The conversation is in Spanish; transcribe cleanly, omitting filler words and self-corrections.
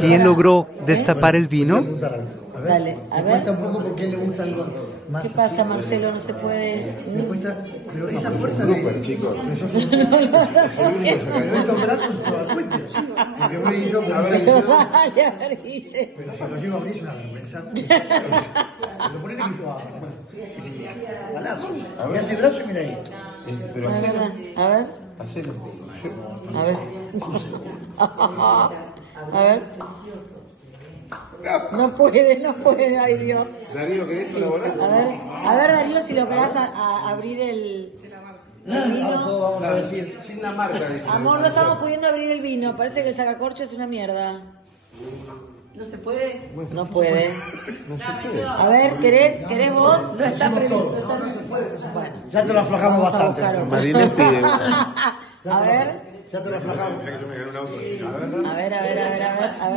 ¿Quién logró destapar el vino? Dale, a Me ver. cuesta un poco porque a él le gusta algo más ¿Qué pasa, Marcelo? No se puede. Me cuesta, pero esa fuerza de... chicos. Pero yo soy... Pero estos brazos toda cuenta. El que voy yo, a ver, Dale, a ver, Guille. pero si lo llevo a abrir es una vergüenza. Pero ponele que lo abro. Que sí, galazo. Mirá este brazo y mira ahí. Pero A ver, hacelo. a ver. Hacelo. A ver. A ver. No puede, ay Dios. Darío, ¿querés colaborar? A ver Darío, si lográs a abrir el Ahora todos vamos a No, decir... sin la marca. dice. Amor, no estamos pudiendo abrir el vino. Parece que el sacacorcho es una mierda. ¿No se puede? No puede. A ver, ¿querés vos? No está previsto. Bueno, Ya te lo aflojamos vamos a bastante. buscar otro. Marina pide. A ver, Ya te lo aflojamos. a ver.